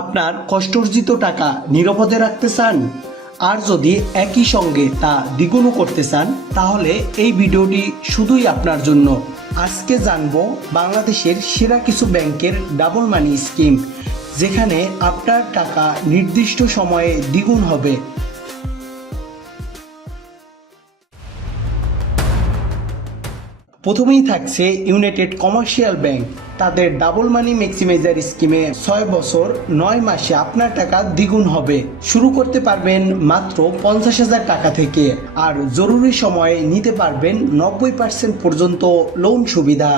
আপনার কষ্টার্জিত টাকা নিরাপদে রাখতে চান, আর যদি একই সঙ্গে তা দ্বিগুণও করতে চান, তাহলে এই ভিডিওটি শুধুই আপনার জন্য। আজকে জানব বাংলাদেশের সেরা কিছু ব্যাংকের ডাবল মানি স্কিম, যেখানে আপনার টাকা নির্দিষ্ট সময়ে দ্বিগুণ হবে। প্রথমেই থাকছে ইউনাইটেড কমার্শিয়াল ব্যাংক। তাদের ডাবল মানি ম্যাক্সিমাইজার স্কিমে ছয় বছর, নয় মাসে আপনার টাকা দ্বিগুণ হবে। শুরু করতে পারবেন মাত্র পঞ্চাশ হাজার টাকা থেকে। আর জরুরি সময়ে নিতে পারবেন নব্বই পার্সেন্ট পর্যন্ত লোন সুবিধা।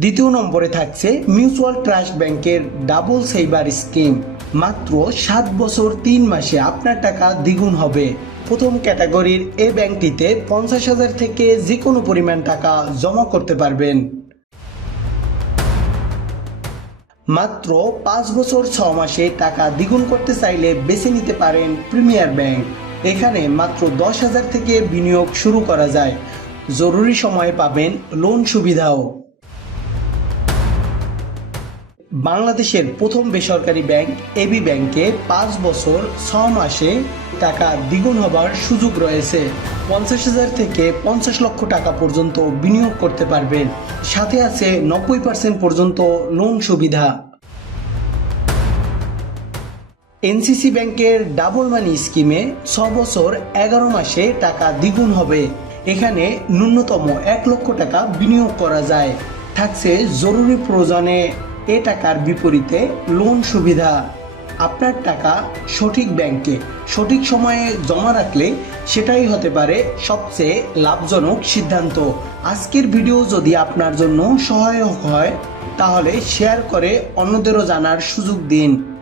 দ্বিতীয় নম্বরে থাকছে মিউচুয়াল ট্রাস্ট ব্যাংকের ডাবল সেইবার স্কিম। মাত্র সাত বছর তিন মাসে আপনার টাকা দ্বিগুণ হবে। প্রথম ক্যাটাগরির এ ব্যাংকটিতে পঞ্চাশ হাজার থেকে যে কোনো পরিমাণ টাকা জমা করতে পারবেন। মাত্র পাঁচ বছর ছ মাসে টাকা দ্বিগুণ করতে চাইলে বেছে নিতে পারেন প্রিমিয়ার ব্যাংক। এখানে মাত্র দশ হাজার থেকে বিনিয়োগ শুরু করা যায়। জরুরি সময়ে পাবেন লোন সুবিধাও। বাংলাদেশের প্রথম বেসরকারি ব্যাংক এবি ব্যাংকে পাঁচ বছর ছ মাসে টাকা দ্বিগুণ হবার সুযোগ রয়েছে। পঞ্চাশ হাজার থেকে পঞ্চাশ লক্ষ টাকা পর্যন্ত বিনিয়োগ করতে পারবেন। সাথে আছে নব্বই পার্সেন্ট পর্যন্ত লোন সুবিধা। এনসিসি ব্যাংকের ডাবল মানি স্কিমে ছ বছর এগারো মাসে টাকা দ্বিগুণ হবে। এখানে ন্যূনতম এক লক্ষ টাকা বিনিয়োগ করা যায়। থাকছে জরুরি প্রয়োজনে এ টাকার বিপরীতে লোন সুবিধা। আপনার টাকা সঠিক ব্যাংকে সঠিক সময়ে জমা রাখলে সেটাই হতে পারে সবচেয়ে লাভজনক সিদ্ধান্ত। আজকের ভিডিও যদি আপনার জন্য সহায়ক হয়, তাহলে শেয়ার করে অন্যদেরও জানার সুযোগ দিন।